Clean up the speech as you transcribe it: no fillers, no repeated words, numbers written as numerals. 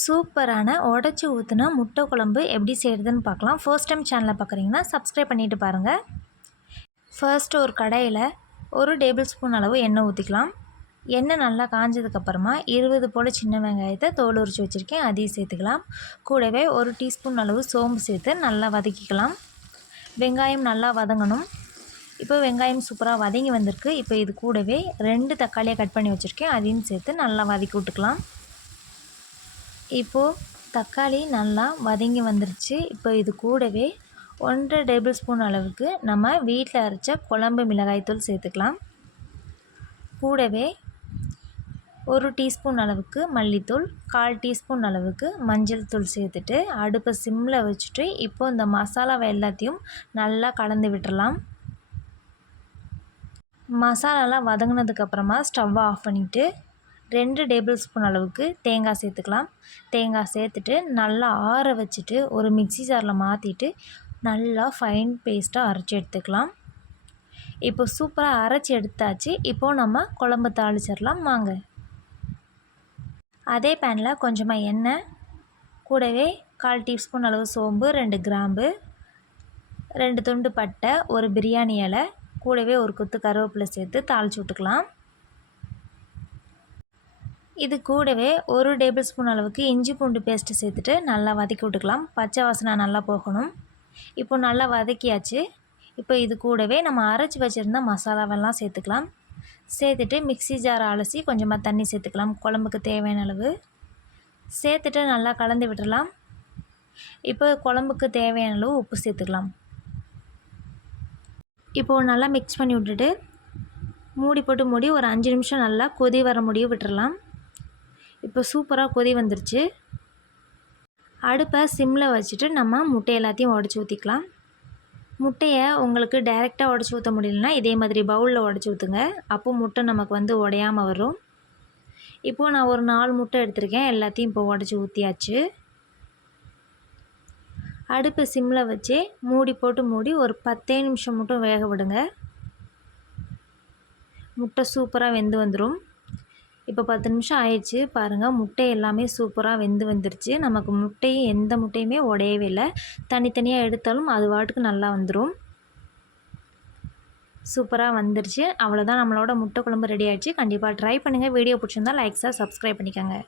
சூப்பரான உடச்சி ஊற்றின முட்டை குழம்பு எப்படி செய்கிறதுன்னு பார்க்கலாம். ஃபர்ஸ்ட் டைம் சேனலை பார்க்குறீங்கன்னா சப்ஸ்கிரைப் பண்ணிவிட்டு பாருங்கள். ஃபர்ஸ்ட் ஒரு கடாயில் 1 டேபிள் ஸ்பூன் அளவு எண்ணெய் ஊற்றிக்கலாம். எண்ணெய் நல்லா காஞ்சதுக்கப்புறமா 20 போல் சின்ன வெங்காயத்தை தோல் உரித்து வச்சுருக்கேன், அதையும் சேர்த்துக்கலாம். கூடவே 1 டீஸ்பூன் அளவு சோம்பு சேர்த்து நல்லா வதக்கிக்கலாம். வெங்காயம் நல்லா வதங்கணும். இப்போ வெங்காயம் சூப்பராக வதங்கி வந்திருக்கு. இப்போ இது கூடவே 2 தக்காளியை கட் பண்ணி வச்சுருக்கேன், அதையும் சேர்த்து நல்லா வதக்கி விட்டுக்கலாம். இப்போது தக்காளி நல்லா வதங்கி வந்துருச்சு. இப்போ இது கூடவே 1 டேபிள் ஸ்பூன் அளவுக்கு நம்ம வீட்டில் அரைச்ச குழம்பு மிளகாய்த்தூள் சேர்த்துக்கலாம். கூடவே 1 டீஸ்பூன் அளவுக்கு மல்லித்தூள், 1/4 டீஸ்பூன் அளவுக்கு மஞ்சள் தூள் சேர்த்துட்டு அடுப்பை சிம்மில் வச்சுட்டு இப்போ இந்த மசாலாவை எல்லாத்தையும் நல்லா கலந்து விட்டுறலாம். மசாலாலாம் வதங்கினதுக்கப்புறமா ஸ்டவ்வை ஆஃப் பண்ணிவிட்டு 2 டேபிள் ஸ்பூன் அளவுக்கு தேங்காய் சேர்த்துக்கலாம். தேங்காய் சேர்த்துட்டு நல்லா ஆற வச்சுட்டு ஒரு மிக்ஸி ஜாரில் மாற்றிட்டு நல்லா ஃபைன் பேஸ்ட்டாக அரைச்சி எடுத்துக்கலாம். இப்போ சூப்பராக அரைச்சி எடுத்தாச்சு. இப்போது நம்ம குழம்பு தாளிச்சிடலாம் வாங்க. அதே பேனில் கொஞ்சமாக எண்ணெய், கூடவே 1/4 டீஸ்பூன் அளவு சோம்பு, 2 கிராம்பு, 2 துண்டு பட்டை, ஒரு பிரியாணி இலை, கூடவே ஒரு கொத்து கருவேப்பிலை சேர்த்து தாளித்து விட்டுக்கலாம். இது கூடவே 1 டேபிள் ஸ்பூன் அளவுக்கு இஞ்சி பூண்டு பேஸ்ட்டு சேர்த்துட்டு நல்லா வதக்கி விட்டுக்கலாம். பச்சை வாசனை நல்லா போகணும். இப்போ நல்லா வதக்கியாச்சு. இப்போ இது கூடவே நம்ம அரைச்சி வச்சுருந்த மசாலாவெல்லாம் சேர்த்துக்கலாம். சேர்த்துட்டு மிக்ஸி ஜாரை அலசி கொஞ்சமாக தண்ணி சேர்த்துக்கலாம், குழம்புக்கு தேவையான அளவு சேர்த்துட்டு நல்லா கலந்து விட்டுடலாம். இப்போ குழம்புக்கு தேவையான அளவு உப்பு சேர்த்துக்கலாம். இப்போது நல்லா மிக்ஸ் பண்ணி விட்டுட்டு மூடி போட்டு மூடி ஒரு 5 நிமிஷம் நல்லா கொதி வர முடிய விட்டுறலாம். இப்போ சூப்பராக கொதி வந்துருச்சு. அடுப்பை சிம்மில் வச்சுட்டு நம்ம முட்டை எல்லாத்தையும் உடச்சி ஊற்றிக்கலாம். முட்டையை உங்களுக்கு டைரெக்டாக உடச்சி ஊற்ற முடியலன்னா இதே மாதிரி பவுலில் உடச்சி ஊற்றுங்க. அப்போது முட்டை நமக்கு உடையாமல் வரும். இப்போது நான் ஒரு 4 முட்டை எடுத்திருக்கேன், எல்லாத்தையும் இப்போ உடச்சி ஊற்றியாச்சு. அடுப்பை சிம்மில் வச்சு மூடி போட்டு மூடி ஒரு 10 நிமிஷம் மட்டும் வேக விடுங்க. முட்டை சூப்பராக வெந்து வந்துடும். இப்போ 10 நிமிஷம் ஆயிடுச்சு பாருங்கள். முட்டை எல்லாமே சூப்பராக வெந்து வந்துருச்சு. நமக்கு எந்த முட்டையுமே உடையவே இல்லை. தனித்தனியாக எடுத்தாலும் அது வாட்டுக்கு நல்லா வந்துடும். சூப்பராக வந்துருச்சு. அவ்வளோதான், நம்மளோட முட்டை குழம்பு ரெடி ஆகிடுச்சு. கண்டிப்பாக ட்ரை பண்ணுங்கள். வீடியோ பிடிச்சிருந்தால் லைக்ஸாக சப்ஸ்கிரைப் பண்ணிக்கோங்க.